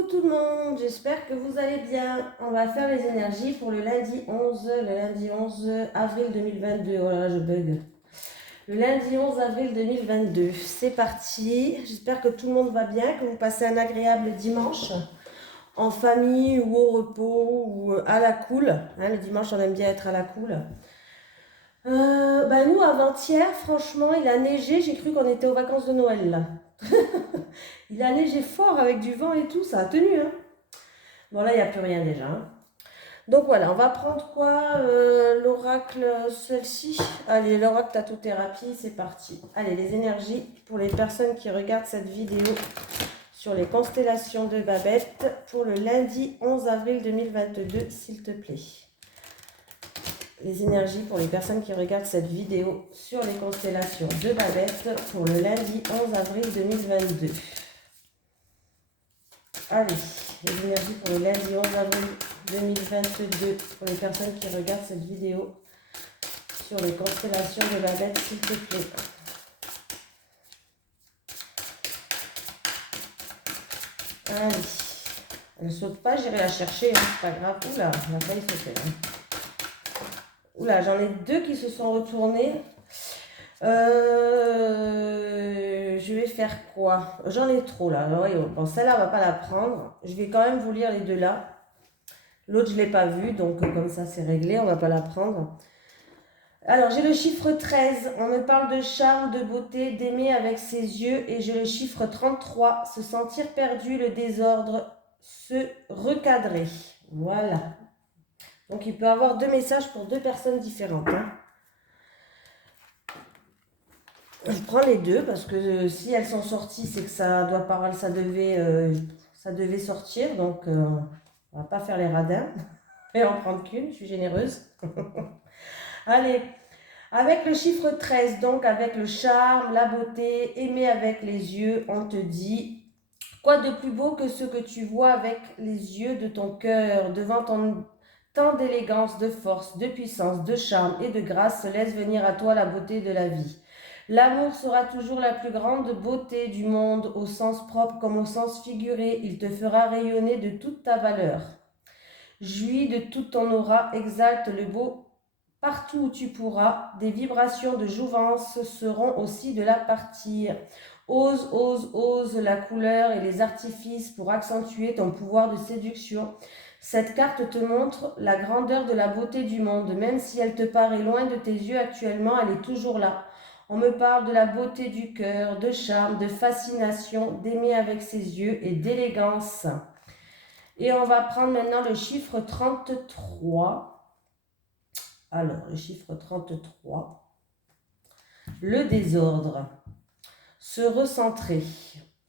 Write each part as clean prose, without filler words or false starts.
Coucou tout le monde, j'espère que vous allez bien. On va faire les énergies pour le lundi 11 avril 2022. Oh là là, je bug. Le lundi 11 avril 2022, c'est parti. J'espère que tout le monde va bien, que vous passez un agréable dimanche en famille ou au repos ou à la cool. Hein, le dimanche, on aime bien être à la cool. Nous, avant-hier, franchement, il a neigé. J'ai cru qu'on était aux vacances de Noël là. Il a neigé fort avec du vent et tout, ça a tenu, hein. Bon, là, il n'y a plus rien déjà, hein. Donc voilà, on va prendre quoi? L'oracle, celle-ci. Allez, l'oracle tatothérapie, c'est parti. Allez, les énergies pour les personnes qui regardent cette vidéo sur les constellations de Babette pour le lundi 11 avril 2022, s'il te plaît. Les énergies pour les personnes qui regardent cette vidéo sur les constellations de Babette pour le lundi 11 avril 2022. Allez, les énergies pour le lundi 11 avril 2022 pour les personnes qui regardent cette vidéo sur les constellations de Babette, s'il te plaît. Allez, elle ne saute pas, j'irai la chercher, hein, c'est pas grave. Oula, elle a failli sauter. Hein. Oula, j'en ai deux qui se sont retournés. Je vais faire quoi? J'en ai trop là. Alors, bon, celle-là, on va pas la prendre. Je vais quand même vous lire les deux là. L'autre, je ne l'ai pas vue, donc comme ça, c'est réglé. On ne va pas la prendre. Alors, j'ai le chiffre 13. On me parle de charme, de beauté, d'aimer avec ses yeux. Et j'ai le chiffre 33. Se sentir perdu, le désordre, se recadrer. Voilà. Donc, il peut y avoir deux messages pour deux personnes différentes. Hein. Je prends les deux parce que si elles sont sorties, c'est que ça devait sortir. Donc, on va pas faire les radins et en prendre qu'une. Je suis généreuse. Allez, avec le chiffre 13, donc avec le charme, la beauté, aimer avec les yeux, on te dit quoi de plus beau que ce que tu vois avec les yeux de ton cœur devant ton tant d'élégance, de force, de puissance, de charme et de grâce se laisse venir à toi la beauté de la vie. L'amour sera toujours la plus grande beauté du monde, au sens propre comme au sens figuré. Il te fera rayonner de toute ta valeur. Jouis de toute ton aura, exalte le beau partout où tu pourras. Des vibrations de jouvence seront aussi de la partir. Ose, ose, ose la couleur et les artifices pour accentuer ton pouvoir de séduction. Cette carte te montre la grandeur de la beauté du monde. Même si elle te paraît loin de tes yeux actuellement, elle est toujours là. On me parle de la beauté du cœur, de charme, de fascination, d'aimer avec ses yeux et d'élégance. Et on va prendre maintenant le chiffre 33. Alors, le chiffre 33. Le désordre. Se recentrer.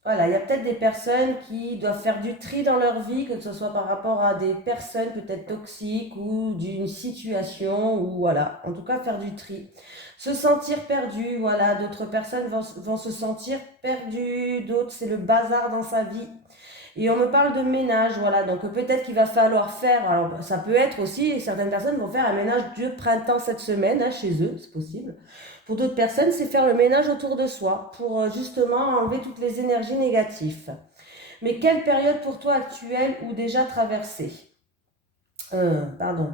Voilà, il y a peut-être des personnes qui doivent faire du tri dans leur vie, que ce soit par rapport à des personnes peut-être toxiques ou d'une situation, ou voilà, en tout cas faire du tri. Se sentir perdu, voilà, d'autres personnes vont se sentir perdues, d'autres c'est le bazar dans sa vie. Et on me parle de ménage, voilà, donc peut-être qu'il va falloir faire, alors ça peut être aussi, certaines personnes vont faire un ménage de printemps cette semaine, hein, chez eux, c'est possible. Pour d'autres personnes, c'est faire le ménage autour de soi, pour justement enlever toutes les énergies négatives. Mais quelle période pour toi actuelle ou déjà traversée? Pardon.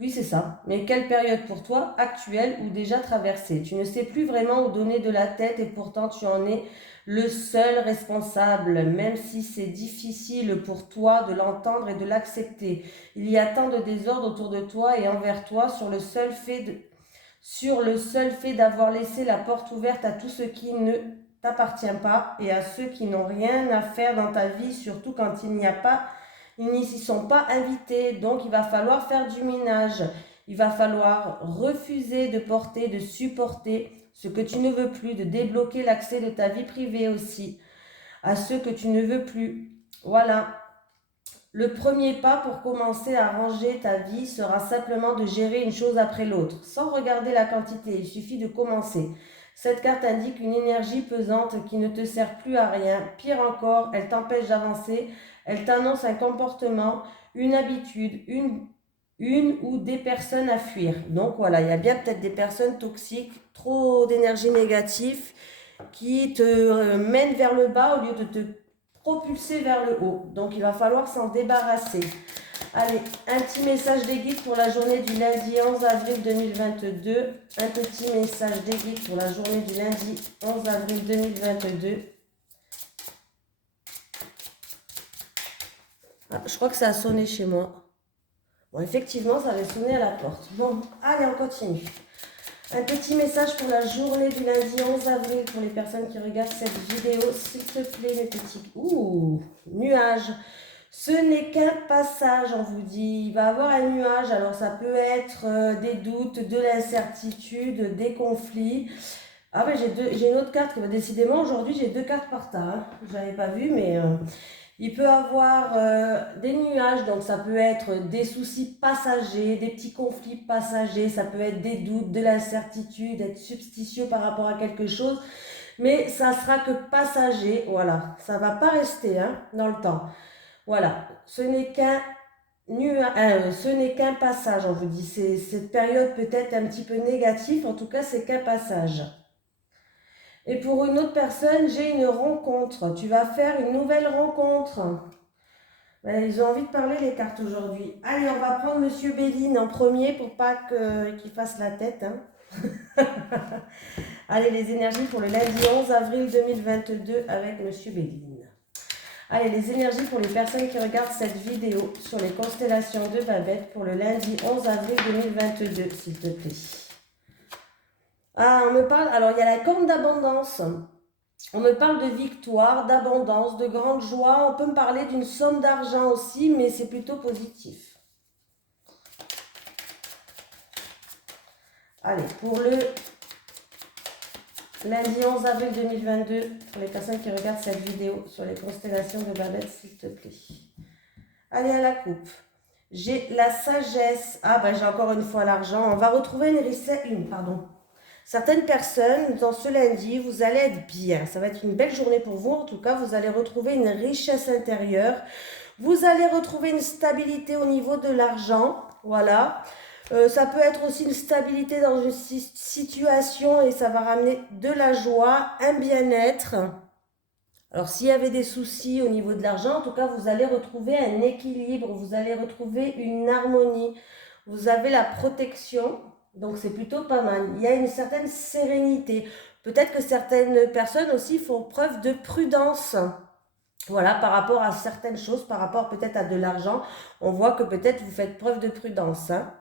Oui, c'est ça. Mais quelle période pour toi actuelle ou déjà traversée? Tu ne sais plus vraiment où donner de la tête et pourtant tu en es le seul responsable, même si c'est difficile pour toi de l'entendre et de l'accepter. Il y a tant de désordre autour de toi et envers toi sur le seul fait d'avoir laissé la porte ouverte à tout ce qui ne t'appartient pas et à ceux qui n'ont rien à faire dans ta vie, surtout quand ils n'y sont pas invités. Donc il va falloir faire du ménage. Il va falloir refuser de porter, de supporter ce que tu ne veux plus, de débloquer l'accès de ta vie privée aussi à ceux que tu ne veux plus. Voilà. Le premier pas pour commencer à ranger ta vie sera simplement de gérer une chose après l'autre, sans regarder la quantité, il suffit de commencer. Cette carte indique une énergie pesante qui ne te sert plus à rien. Pire encore, elle t'empêche d'avancer, elle t'annonce un comportement, une habitude, une ou des personnes à fuir. Donc voilà, il y a bien peut-être des personnes toxiques, trop d'énergie négative qui te mènent vers le bas au lieu de te propulser vers le haut. Donc, il va falloir s'en débarrasser. Allez, un petit message des guides pour la journée du lundi 11 avril 2022. Un petit message des guides pour la journée du lundi 11 avril 2022. Ah, je crois que ça a sonné chez moi. Bon, effectivement, ça avait sonné à la porte. Bon, allez, on continue. Un petit message pour la journée du lundi 11 avril pour les personnes qui regardent cette vidéo. S'il te plaît, mes petits... Ouh, nuages. Ce n'est qu'un passage, on vous dit. Il va y avoir un nuage. Alors, ça peut être des doutes, de l'incertitude, des conflits. Ah, mais j'ai une autre carte. Décidément, aujourd'hui, j'ai 2 cartes par tas. Hein. Je n'avais pas vu, mais... il peut avoir des nuages, donc ça peut être des soucis passagers, des petits conflits passagers, ça peut être des doutes, de l'incertitude, être substitieux par rapport à quelque chose, mais ça sera que passager, voilà, ça ne va pas rester hein, dans le temps. Voilà, ce n'est qu'un passage, on vous dit, cette période peut être un petit peu négative, en tout cas c'est qu'un passage. Et pour une autre personne, j'ai une rencontre. Tu vas faire une nouvelle rencontre. Ben, ils ont envie de parler les cartes aujourd'hui. Allez, on va prendre Monsieur Béline en premier pour pas qu'il fasse la tête. Hein. Allez, les énergies pour le lundi 11 avril 2022 avec Monsieur Béline. Allez, les énergies pour les personnes qui regardent cette vidéo sur les constellations de Babette pour le lundi 11 avril 2022, s'il te plaît. Ah, on me parle, alors il y a la corne d'abondance. On me parle de victoire, d'abondance, de grande joie. On peut me parler d'une somme d'argent aussi, mais c'est plutôt positif. Allez, pour le lundi 11 avril 2022, pour les personnes qui regardent cette vidéo sur les constellations de Babette, s'il te plaît. Allez, à la coupe. J'ai la sagesse. Ah, ben j'ai encore une fois l'argent. On va retrouver certaines personnes, dans ce lundi, vous allez être bien. Ça va être une belle journée pour vous. En tout cas, vous allez retrouver une richesse intérieure. Vous allez retrouver une stabilité au niveau de l'argent. Voilà. Ça peut être aussi une stabilité dans une situation et ça va ramener de la joie, un bien-être. Alors, s'il y avait des soucis au niveau de l'argent, en tout cas, vous allez retrouver un équilibre. Vous allez retrouver une harmonie. Vous avez la protection. Donc, c'est plutôt pas mal. Il y a une certaine sérénité. Peut-être que certaines personnes aussi font preuve de prudence. Voilà, par rapport à certaines choses, par rapport peut-être à de l'argent. On voit que peut-être vous faites preuve de prudence. Hein.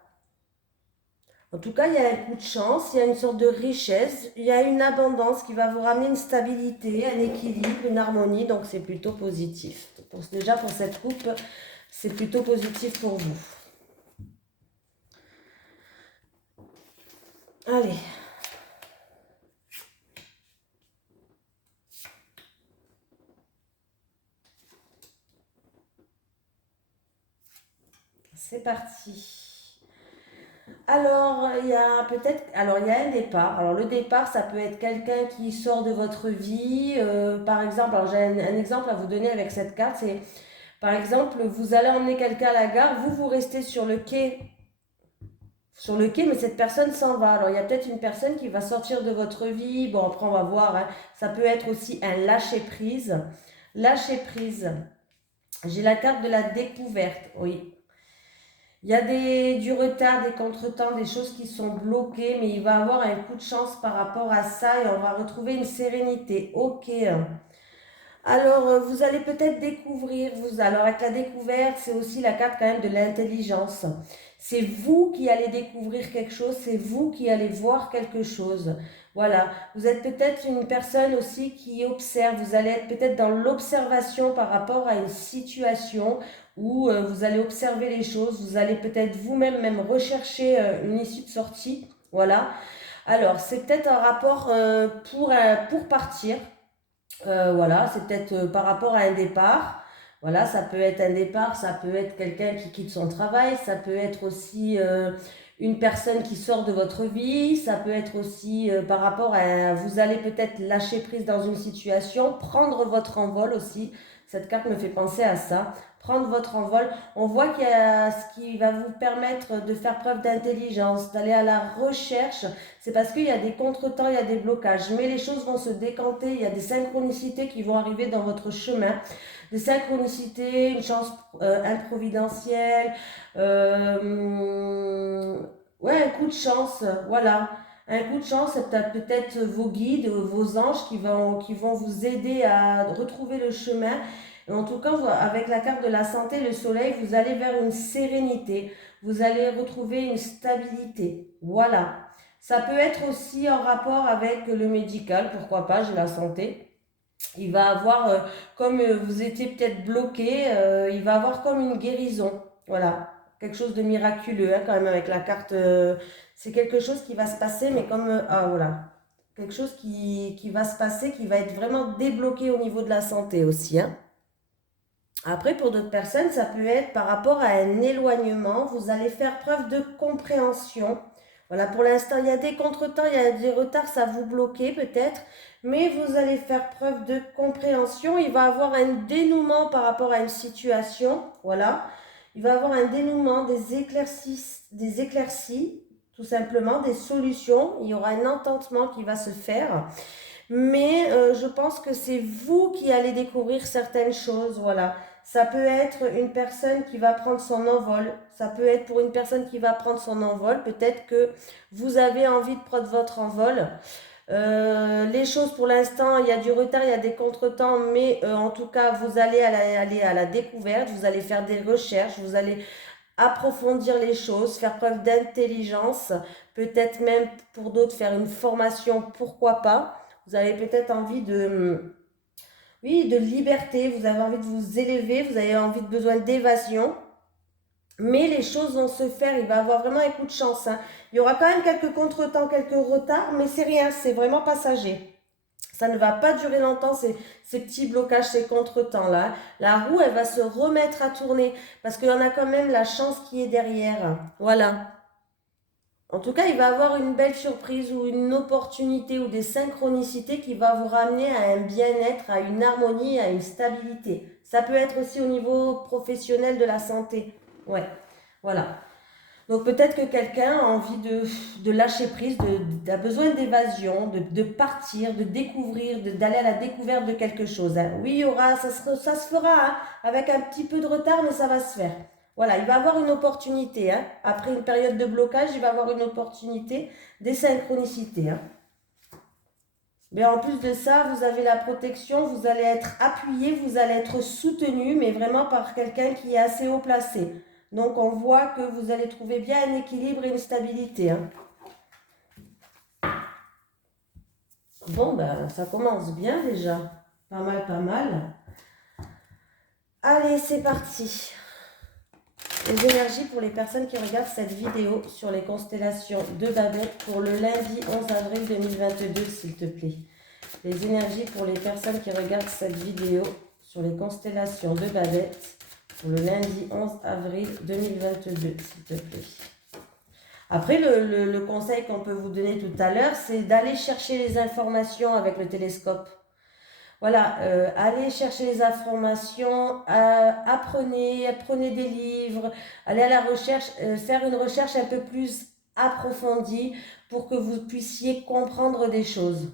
En tout cas, il y a un coup de chance, il y a une sorte de richesse, il y a une abondance qui va vous ramener une stabilité, un équilibre, une harmonie. Donc, c'est plutôt positif. Déjà, pour cette coupe, c'est plutôt positif pour vous. Allez. C'est parti. Alors, il y a un départ. Alors, le départ, ça peut être quelqu'un qui sort de votre vie. Par exemple, alors j'ai un exemple à vous donner avec cette carte. C'est, par exemple, vous allez emmener quelqu'un à la gare, vous restez sur le quai, mais cette personne s'en va. Alors, il y a peut-être une personne qui va sortir de votre vie. Bon, après, on va voir. Hein. Ça peut être aussi un lâcher-prise. Lâcher-prise. J'ai la carte de la découverte. Oui. Il y a du retard, des contretemps, des choses qui sont bloquées, mais il va avoir un coup de chance par rapport à ça et on va retrouver une sérénité. Ok. Alors, vous allez peut-être découvrir, alors avec la découverte, c'est aussi la carte quand même de l'intelligence. C'est vous qui allez découvrir quelque chose, c'est vous qui allez voir quelque chose. Voilà, vous êtes peut-être une personne aussi qui observe, vous allez être peut-être dans l'observation par rapport à une situation où vous allez observer les choses, vous allez peut-être vous-même même rechercher une issue de sortie. Voilà, alors c'est peut-être un rapport pour partir. Voilà, c'est peut-être par rapport à un départ. Voilà, ça peut être un départ, ça peut être quelqu'un qui quitte son travail, ça peut être aussi une personne qui sort de votre vie, ça peut être aussi par rapport à... Vous allez peut-être lâcher prise dans une situation, prendre votre envol aussi. Cette carte me fait penser à ça. Prendre votre envol. On voit qu'il y a ce qui va vous permettre de faire preuve d'intelligence, d'aller à la recherche. C'est parce qu'il y a des contretemps, il y a des blocages. Mais les choses vont se décanter. Il y a des synchronicités qui vont arriver dans votre chemin. Des synchronicités, une chance improvidentielle. Ouais, un coup de chance. Voilà. Un coup de chance, c'est peut-être vos guides, vos anges qui vont vous aider à retrouver le chemin. Et en tout cas, avec la carte de la santé, le soleil, vous allez vers une sérénité. Vous allez retrouver une stabilité. Voilà. Ça peut être aussi en rapport avec le médical, pourquoi pas, j'ai la santé. Il va avoir, comme vous étiez peut-être bloqué, il va avoir comme une guérison. Voilà. Quelque chose de miraculeux, hein, quand même, avec la carte. C'est quelque chose qui va se passer, mais comme. Ah, voilà. Quelque chose qui va se passer, qui va être vraiment débloqué au niveau de la santé aussi, hein. Après, pour d'autres personnes, ça peut être par rapport à un éloignement. Vous allez faire preuve de compréhension. Voilà, pour l'instant, il y a des contretemps, il y a des retards, ça vous bloquer peut-être, mais vous allez faire preuve de compréhension. Il va avoir un dénouement par rapport à une situation. Voilà, il va avoir un dénouement, des éclaircies, tout simplement, des solutions. Il y aura un entendement qui va se faire. Mais je pense que c'est vous qui allez découvrir certaines choses, voilà. Ça peut être une personne qui va prendre son envol. Ça peut être pour une personne qui va prendre son envol. Peut-être que vous avez envie de prendre votre envol. Les choses pour l'instant, il y a du retard, il y a des contretemps, mais en tout cas, vous allez aller à la découverte, vous allez faire des recherches, vous allez approfondir les choses, faire preuve d'intelligence, peut-être même pour d'autres faire une formation, pourquoi pas. Vous avez peut-être envie de, oui, de liberté, vous avez envie de vous élever, vous avez envie de besoin d'évasion. Mais les choses vont se faire, il va avoir vraiment un coup de chance, hein. Il y aura quand même quelques contretemps, quelques retards, mais c'est rien, c'est vraiment passager. Ça ne va pas durer longtemps, ces petits blocages, ces contretemps-là. La roue, elle va se remettre à tourner, parce qu'il y en a quand même la chance qui est derrière. Voilà. En tout cas, il va avoir une belle surprise ou une opportunité ou des synchronicités qui va vous ramener à un bien-être, à une harmonie, à une stabilité. Ça peut être aussi au niveau professionnel de la santé. Ouais, voilà. Donc peut-être que quelqu'un a envie de lâcher prise, a besoin d'évasion, de partir, de découvrir, d'aller à la découverte de quelque chose, hein. Oui, il y aura, ça se fera, hein, avec un petit peu de retard, mais ça va se faire. Voilà, il va avoir une opportunité, hein. Après une période de blocage, il va avoir une opportunité, des synchronicités, hein. Mais en plus de ça, vous avez la protection, vous allez être appuyé, vous allez être soutenu, mais vraiment par quelqu'un qui est assez haut placé. Donc on voit que vous allez trouver bien un équilibre et une stabilité, hein. Bon, ben ça commence bien déjà. Pas mal, pas mal. Allez, c'est parti. Les énergies pour les personnes qui regardent cette vidéo sur les constellations de Babette pour le lundi 11 avril 2022, s'il te plaît. Les énergies pour les personnes qui regardent cette vidéo sur les constellations de Babette pour le lundi 11 avril 2022, s'il te plaît. Après, le conseil qu'on peut vous donner tout à l'heure, c'est d'aller chercher les informations avec le télescope. Voilà, allez chercher les informations, prenez des livres, allez à la recherche, faire une recherche un peu plus approfondie pour que vous puissiez comprendre des choses.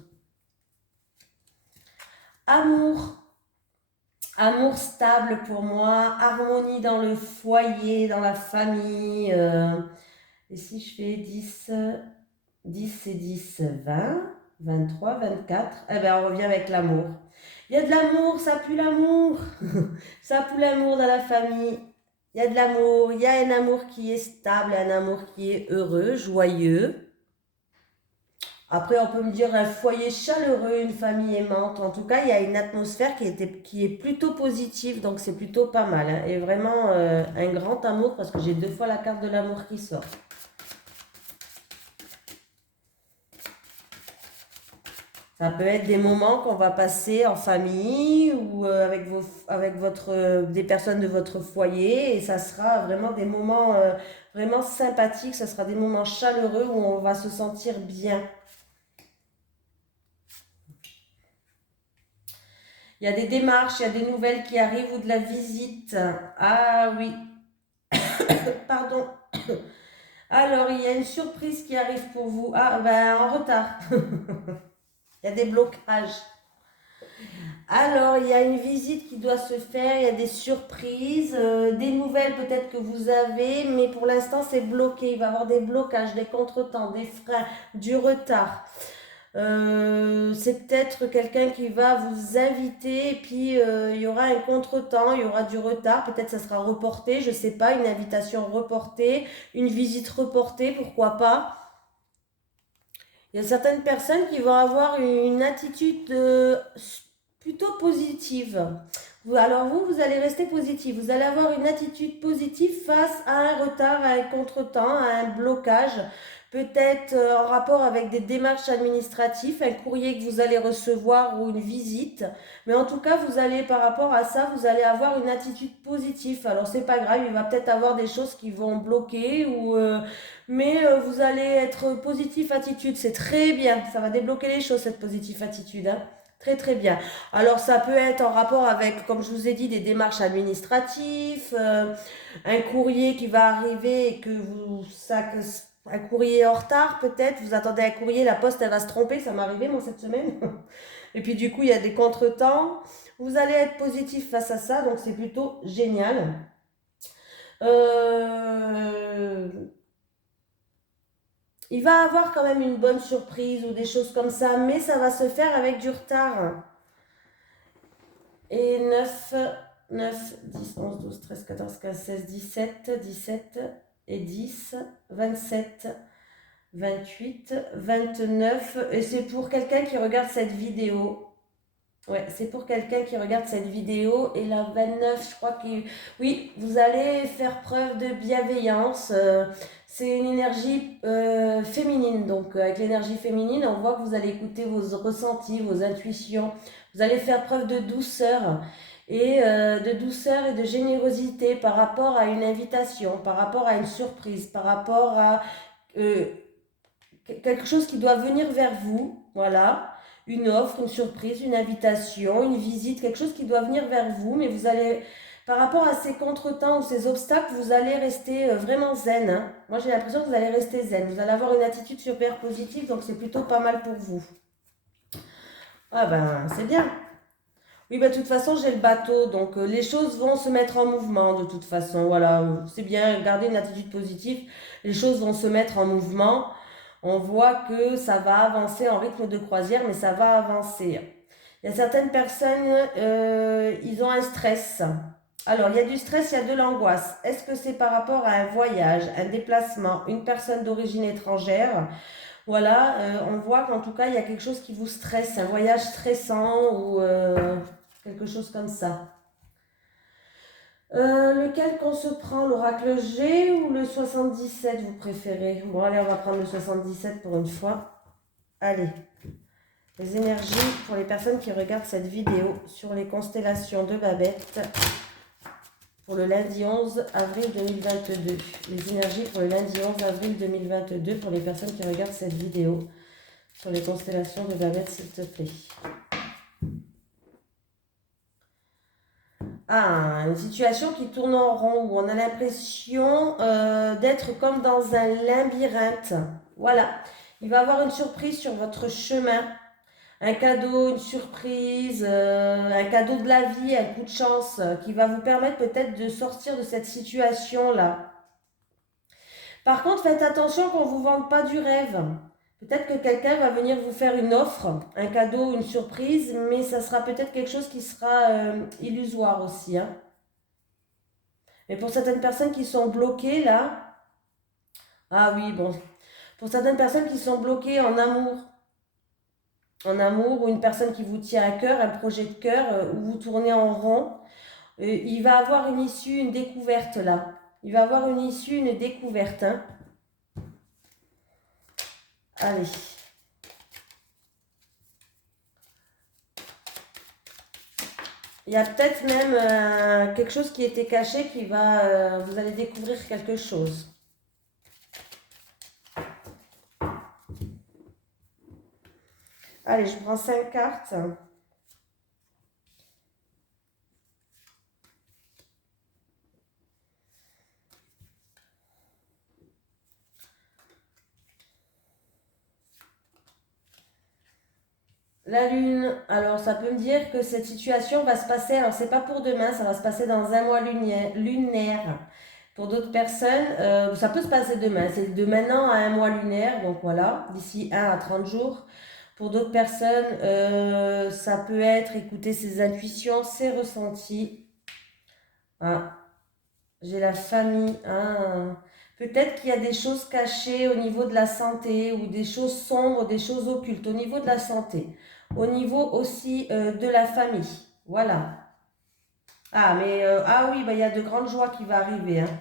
Amour. Amour stable pour moi, harmonie dans le foyer, dans la famille. Et si je fais 10, 10 et 10, 20, 23, 24, eh bien on revient avec l'amour. Il y a de l'amour, ça pue l'amour. Ça pue l'amour dans la famille. Il y a de l'amour, il y a un amour qui est stable, un amour qui est heureux, joyeux. Après, on peut me dire un foyer chaleureux, une famille aimante. En tout cas, il y a une atmosphère qui est plutôt positive, donc c'est plutôt pas mal, hein. Et vraiment un grand amour, parce que j'ai 2 fois la carte de l'amour qui sort. Ça peut être des moments qu'on va passer en famille ou avec des personnes de votre foyer, et ça sera vraiment des moments vraiment sympathiques, ça sera des moments chaleureux où on va se sentir bien. Il Il y a des démarches, il y a des nouvelles qui arrivent ou de la visite. Ah oui, pardon. Alors, il y a une surprise qui arrive pour vous. Ah, ben, en retard. Il y a des blocages. Alors, il y a une visite qui doit se faire, il y a des surprises, des nouvelles peut-être que vous avez, mais pour l'instant, c'est bloqué. Il va y avoir des blocages, des contretemps, des freins, du retard. C'est peut-être quelqu'un qui va vous inviter et puis il y aura un contretemps, il y aura du retard, peut-être ça sera reporté, je sais pas, une invitation reportée, une visite reportée, pourquoi pas. Il y a certaines personnes qui vont avoir une attitude plutôt positive. Alors vous allez rester positif. Vous allez avoir une attitude positive face à un retard, à un contretemps, à un blocage. Peut-être en rapport avec des démarches administratives, un courrier que vous allez recevoir ou une visite. Mais en tout cas, vous allez, par rapport à ça, vous allez avoir une attitude positive. Alors c'est pas grave, il va peut-être avoir des choses qui vont bloquer ou mais vous allez être positif attitude, c'est très bien, ça va débloquer les choses cette positive attitude, hein. Très très bien. Alors ça peut être en rapport avec, comme je vous ai dit, des démarches administratives, un courrier qui va arriver et que un courrier en retard peut-être, vous attendez un courrier, la poste elle va se tromper, ça m'est arrivé moi cette semaine. Et puis du coup il y a des contretemps. Vous allez être positif face à ça, donc c'est plutôt génial. Euh, Il va avoir quand même une bonne surprise ou des choses comme ça, mais ça va se faire avec du retard. Et 9, 9, 10, 11, 12, 13, 14, 15, 16, 17, 17 et 10, 27, 28, 29. Et c'est pour quelqu'un qui regarde cette vidéo. Ouais, c'est pour quelqu'un qui regarde cette vidéo. Et la 29, je crois que oui, vous allez faire preuve de bienveillance. C'est une énergie féminine. Donc, avec l'énergie féminine, on voit que vous allez écouter vos ressentis, vos intuitions. Vous allez faire preuve de douceur et de générosité par rapport à une invitation, par rapport à une surprise, par rapport à euh, quelque chose qui doit venir vers vous. Voilà, une offre, une surprise, une invitation, une visite, quelque chose qui doit venir vers vous, mais vous allez, par rapport à ces contretemps ou ces obstacles, vous allez rester vraiment zen, hein. Moi, j'ai l'impression que vous allez rester zen. Vous allez avoir une attitude super positive, donc c'est plutôt pas mal pour vous. Ah ben, c'est bien. Oui, bah, de toute façon, j'ai le bateau, donc les choses vont se mettre en mouvement de toute façon. Voilà, c'est bien, garder une attitude positive. Les choses vont se mettre en mouvement. On voit que ça va avancer en rythme de croisière, mais ça va avancer. Il y a certaines personnes, ils ont un stress. Alors, il y a du stress, il y a de l'angoisse. Est-ce que c'est par rapport à un voyage, un déplacement, une personne d'origine étrangère? Voilà, on voit qu'en tout cas, il y a quelque chose qui vous stresse, un voyage stressant ou quelque chose comme ça. Lequel qu'on se prend, l'oracle G ou le 77, vous préférez? Bon, allez, on va prendre le 77 pour une fois. Allez, les énergies pour les personnes qui regardent cette vidéo sur les constellations de Babette pour le lundi 11 avril 2022. Les énergies pour le lundi 11 avril 2022 pour les personnes qui regardent cette vidéo sur les constellations de Babette, s'il te plaît. Ah, une situation qui tourne en rond, où on a l'impression d'être comme dans un labyrinthe. Voilà, il va y avoir une surprise sur votre chemin. Un cadeau, une surprise, un cadeau de la vie, un coup de chance qui va vous permettre peut-être de sortir de cette situation-là. Par contre, faites attention qu'on ne vous vende pas du rêve. Peut-être que quelqu'un va venir vous faire une offre, un cadeau, une surprise, mais ça sera peut-être quelque chose qui sera illusoire aussi, hein. Mais pour certaines personnes qui sont bloquées là, ah oui, bon, pour certaines personnes qui sont bloquées en amour ou une personne qui vous tient à cœur, un projet de cœur où vous tournez en rond, il va avoir une issue, une découverte là. Il va avoir une issue, une découverte, hein. Allez. Il y a peut-être même quelque chose qui était caché qui va... vous allez découvrir quelque chose. Allez, je prends 5 cartes. La lune, alors ça peut me dire que cette situation va se passer, alors c'est pas pour demain, ça va se passer dans un mois lunaire. Pour d'autres personnes, ça peut se passer demain, c'est de maintenant à un mois lunaire, donc voilà, d'ici 1 à 30 jours. Pour d'autres personnes, ça peut être écouter ses intuitions, ses ressentis. Ah, j'ai la famille. Ah. Peut-être qu'il y a des choses cachées au niveau de la santé ou des choses sombres, des choses occultes au niveau de la santé. Au niveau aussi de la famille. Voilà. Ah, mais ah oui, bah, il y a de grandes joies qui vont arriver, hein.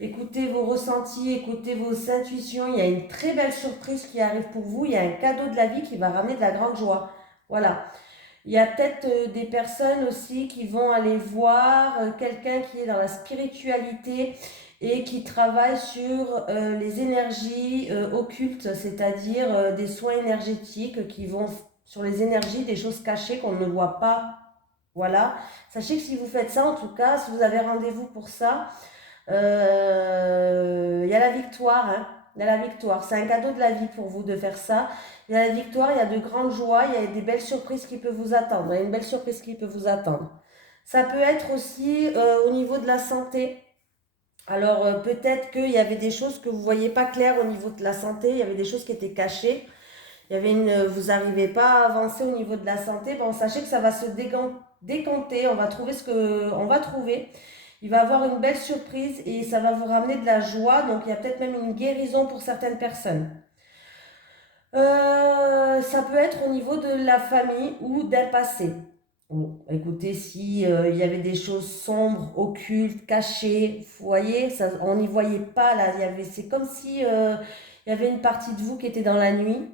Écoutez vos ressentis, écoutez vos intuitions. Il y a une très belle surprise qui arrive pour vous. Il y a un cadeau de la vie qui va ramener de la grande joie. Voilà. Il y a peut-être des personnes aussi qui vont aller voir quelqu'un qui est dans la spiritualité et qui travaille sur les énergies occultes, c'est-à-dire des soins énergétiques qui vont sur les énergies, des choses cachées qu'on ne voit pas. Voilà. Sachez que si vous faites ça, en tout cas, si vous avez rendez-vous pour ça, il y a la victoire, hein. Il y a la victoire. C'est un cadeau de la vie pour vous de faire ça. Il y a la victoire, il y a de grandes joies, il y a des belles surprises qui peuvent vous attendre. Il y a une belle surprise qui peut vous attendre. Ça peut être aussi au niveau de la santé. Alors peut-être qu'il y avait des choses que vous ne voyez pas claires au niveau de la santé, il y avait des choses qui étaient cachées. Vous n'arrivez pas à avancer au niveau de la santé. Bon, sachez que ça va se décompter. On va trouver ce que on va trouver. Il va avoir une belle surprise et ça va vous ramener de la joie. Donc, il y a peut-être même une guérison pour certaines personnes. Ça peut être au niveau de la famille ou d'un passé. Bon, écoutez, si il y avait des choses sombres, occultes, cachées, vous voyez, ça, on n'y voyait pas là. C'est comme si il y avait une partie de vous qui était dans la nuit,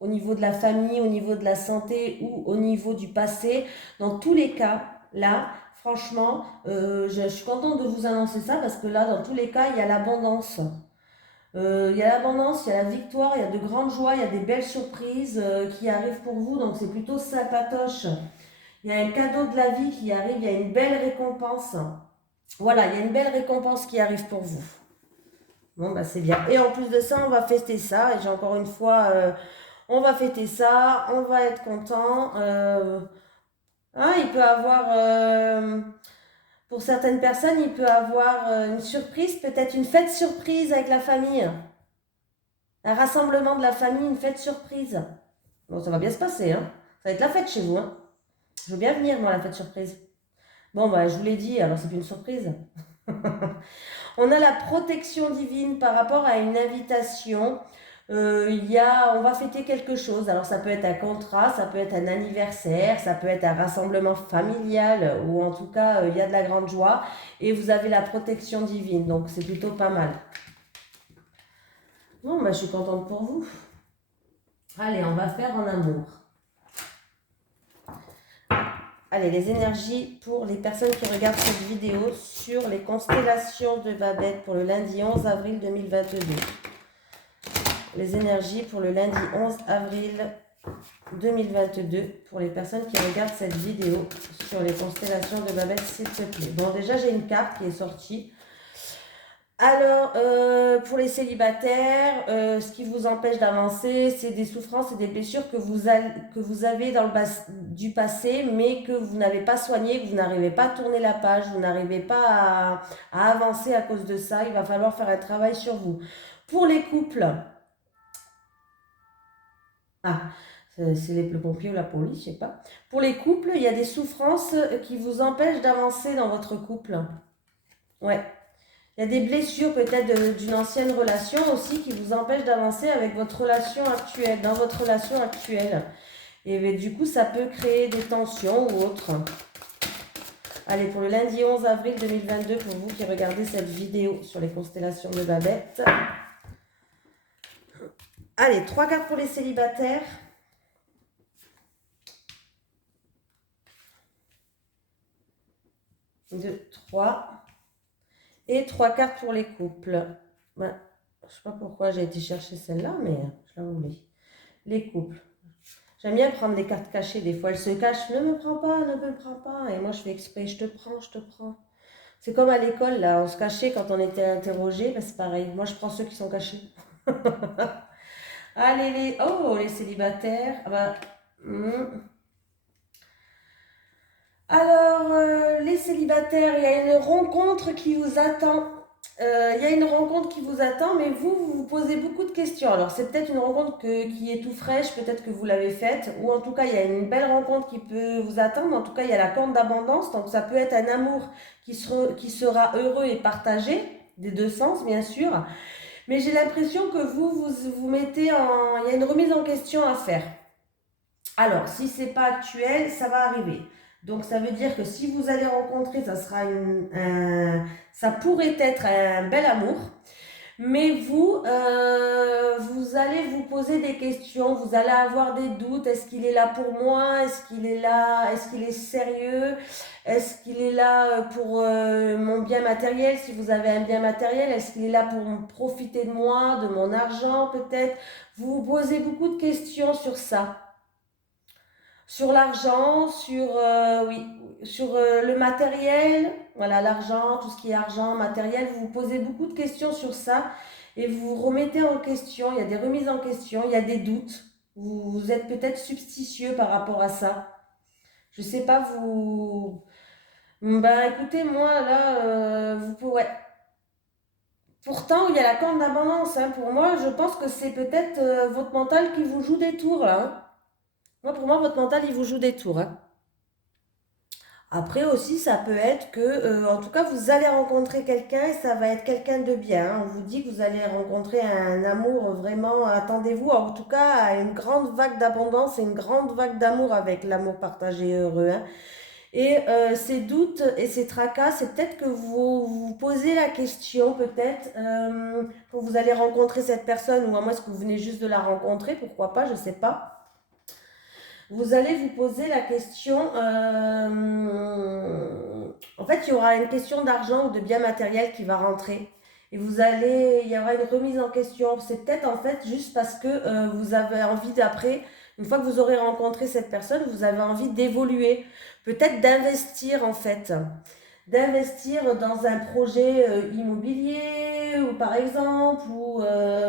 au niveau de la famille, au niveau de la santé ou au niveau du passé. Dans tous les cas, là, franchement, je suis contente de vous annoncer ça parce que là, dans tous les cas, il y a l'abondance. Il y a l'abondance, il y a la victoire, il y a de grandes joies, il y a des belles surprises qui arrivent pour vous. Donc c'est plutôt sympatoche. Il y a un cadeau de la vie qui arrive, il y a une belle récompense. Voilà, il y a une belle récompense qui arrive pour vous. Bon, bah c'est bien. Et en plus de ça, on va fêter ça. Et j'ai encore une fois, on va fêter ça, on va être content. Hein, il peut avoir, pour certaines personnes, il peut avoir une surprise, peut-être une fête surprise avec la famille. Un rassemblement de la famille, une fête surprise. Bon, ça va bien se passer, hein. Ça va être la fête chez vous, hein. Je veux bien venir, moi, à la fête surprise. Bon, bah, je vous l'ai dit, alors c'est plus une surprise. On a la protection divine par rapport à une invitation. On va fêter quelque chose. Alors ça peut être un contrat, ça peut être un anniversaire, ça peut être un rassemblement familial ou en tout cas il y a de la grande joie et vous avez la protection divine. Donc c'est plutôt pas mal. Bon, bah, je suis contente pour vous. Allez, on va faire en amour. Allez, les énergies pour les personnes qui regardent cette vidéo sur les constellations de Babette pour le lundi 11 avril 2022. Les énergies pour le lundi 11 avril 2022 pour les personnes qui regardent cette vidéo sur les constellations de Babette, s'il te plaît. Bon, déjà, j'ai une carte qui est sortie. Alors, pour les célibataires, ce qui vous empêche d'avancer, c'est des souffrances et des blessures que vous avez dans du passé, mais que vous n'avez pas soigné, que vous n'arrivez pas à tourner la page, vous n'arrivez pas à avancer à cause de ça. Il va falloir faire un travail sur vous. Pour les couples, c'est les pompiers ou la police, je sais pas. Pour les couples, il y a des souffrances qui vous empêchent d'avancer dans votre couple. Ouais. Il y a des blessures peut-être d'une ancienne relation aussi qui vous empêchent d'avancer avec votre relation actuelle, dans votre relation actuelle. Et du coup, ça peut créer des tensions ou autres. Allez, pour le lundi 11 avril 2022, pour vous qui regardez cette vidéo sur les constellations de Babette. Allez, 3 cartes pour les célibataires. 2, 3. Et 3 cartes pour les couples. Ben, je ne sais pas pourquoi j'ai été chercher celle-là, mais je la voulais. Les couples. J'aime bien prendre des cartes cachées. Des fois, elles se cachent. Ne me prends pas, ne me prends pas. Et moi, je fais exprès. Je te prends, je te prends. C'est comme à l'école, là. On se cachait quand on était interrogé. Ben, c'est pareil. Moi, je prends ceux qui sont cachés. Allez, les célibataires. Ah ben, Hmm. Alors, les célibataires, il y a une rencontre qui vous attend. Il y a une rencontre qui vous attend, mais vous vous posez beaucoup de questions. Alors, c'est peut-être une rencontre qui est tout fraîche, peut-être que vous l'avez faite, ou en tout cas, il y a une belle rencontre qui peut vous attendre. En tout cas, il y a la corne d'abondance, donc ça peut être un amour qui sera heureux et partagé, des deux sens, bien sûr. Mais j'ai l'impression que vous mettez en... Il y a une remise en question à faire. Alors, si c'est pas actuel, ça va arriver. Donc, ça veut dire que si vous allez rencontrer, ça pourrait être un bel amour. Mais vous allez vous poser des questions, vous allez avoir des doutes. Est-ce qu'il est là pour moi? Est-ce qu'il est là? Est-ce qu'il est sérieux? Est-ce qu'il est là pour mon bien matériel? Si vous avez un bien matériel, est-ce qu'il est là pour profiter de moi, de mon argent peut-être? Vous vous posez beaucoup de questions sur ça. Sur l'argent, oui, sur le matériel, voilà, l'argent, tout ce qui est argent, matériel, vous vous posez beaucoup de questions sur ça et vous vous remettez en question, il y a des remises en question, il y a des doutes, vous êtes peut-être substitieux par rapport à ça. Je sais pas, Ben écoutez, moi là, ouais. Pourtant, il y a la corne d'abondance, hein. Pour moi, je pense que c'est peut-être votre mental qui vous joue des tours, là, hein. Moi, pour moi, votre mental, il vous joue des tours, hein. Après aussi, ça peut être que, en tout cas, vous allez rencontrer quelqu'un et ça va être quelqu'un de bien, hein. On vous dit que vous allez rencontrer un amour vraiment, attendez-vous en tout cas à une grande vague d'abondance et une grande vague d'amour avec l'amour partagé heureux, hein. Et ces doutes et ces tracas, c'est peut-être que vous vous posez la question, peut-être, quand vous allez rencontrer cette personne, ou à moins est-ce que vous venez juste de la rencontrer, pourquoi pas, je ne sais pas. Vous allez vous poser la question, en fait, il y aura une question d'argent ou de bien matériel qui va rentrer. Et il y aura une remise en question. C'est peut-être en fait juste parce que vous avez envie d'après, une fois que vous aurez rencontré cette personne, vous avez envie d'évoluer, peut-être d'investir en fait, d'investir dans un projet immobilier ou par exemple, ou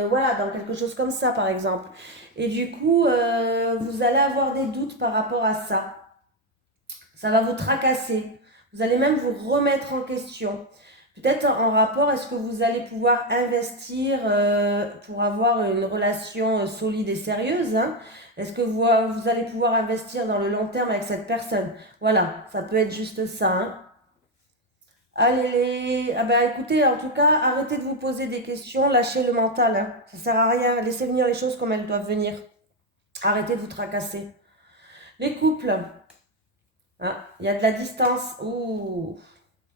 voilà, dans quelque chose comme ça par exemple. Et du coup, vous allez avoir des doutes par rapport à ça. Ça va vous tracasser. Vous allez même vous remettre en question. Peut-être en rapport, est-ce que vous allez pouvoir investir pour avoir une relation solide et sérieuse, hein? Est-ce que vous allez pouvoir investir dans le long terme avec cette personne? Voilà, ça peut être juste ça, hein. Allez, ah ben écoutez, en tout cas, arrêtez de vous poser des questions, lâchez le mental, hein. Ça sert à rien, laissez venir les choses comme elles doivent venir. Arrêtez de vous tracasser. Les couples, hein, il y a de la distance. Ouh.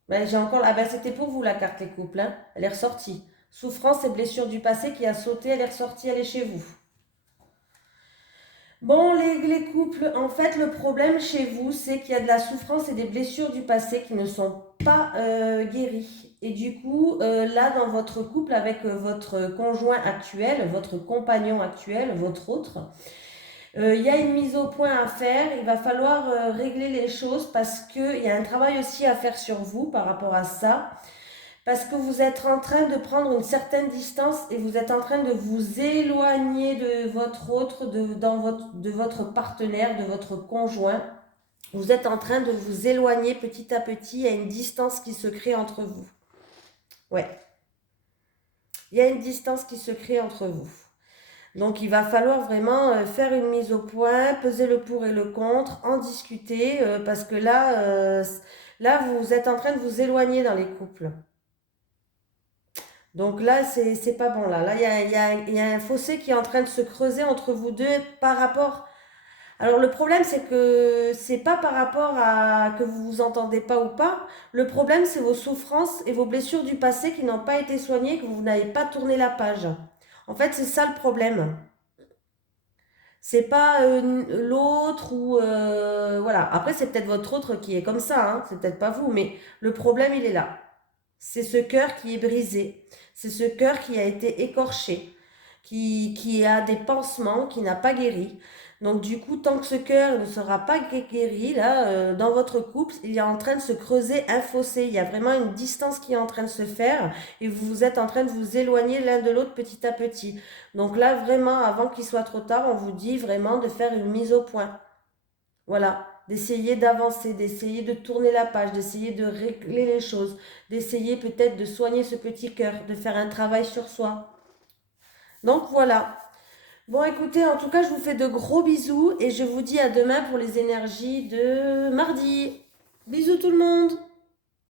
Ben, j'ai encore. Ah ben c'était pour vous la carte les couples, hein. Elle est ressortie. Souffrance et blessure du passé qui a sauté, elle est ressortie, elle est chez vous. Bon, les couples, en fait, le problème chez vous, c'est qu'il y a de la souffrance et des blessures du passé qui ne sont pas guéries. Et du coup, là, dans votre couple avec votre conjoint actuel, votre compagnon actuel, votre autre, il y a une mise au point à faire. Il va falloir régler les choses parce qu'il y a un travail aussi à faire sur vous par rapport à ça. Parce que vous êtes en train de prendre une certaine distance et vous êtes en train de vous éloigner de votre autre, de votre partenaire, de votre conjoint. Vous êtes en train de vous éloigner petit à petit. Il y a une distance qui se crée entre vous. Ouais. Il y a une distance qui se crée entre vous. Donc il va falloir vraiment faire une mise au point, peser le pour et le contre, en discuter, parce que là, vous êtes en train de vous éloigner dans les couples. Donc là, c'est pas bon. Là, il y a un fossé qui est en train de se creuser entre vous deux par rapport. Alors le problème, c'est que c'est pas par rapport à que vous vous entendez pas ou pas. Le problème, c'est vos souffrances et vos blessures du passé qui n'ont pas été soignées, que vous n'avez pas tourné la page. En fait, c'est ça le problème. C'est pas l'autre ou voilà. Après, c'est peut-être votre autre qui est comme ça, hein. C'est peut-être pas vous, mais le problème, il est là. C'est ce cœur qui est brisé. C'est ce cœur qui a été écorché, qui a des pansements, qui n'a pas guéri. Donc du coup, tant que ce cœur ne sera pas guéri, là, dans votre couple, il est en train de se creuser un fossé. Il y a vraiment une distance qui est en train de se faire et vous êtes en train de vous éloigner l'un de l'autre petit à petit. Donc là, vraiment, avant qu'il soit trop tard, on vous dit vraiment de faire une mise au point. Voilà, d'essayer d'avancer, d'essayer de tourner la page, d'essayer de régler les choses, d'essayer peut-être de soigner ce petit cœur, de faire un travail sur soi. Donc voilà. Bon, écoutez, en tout cas, je vous fais de gros bisous et je vous dis à demain pour les énergies de mardi. Bisous tout le monde!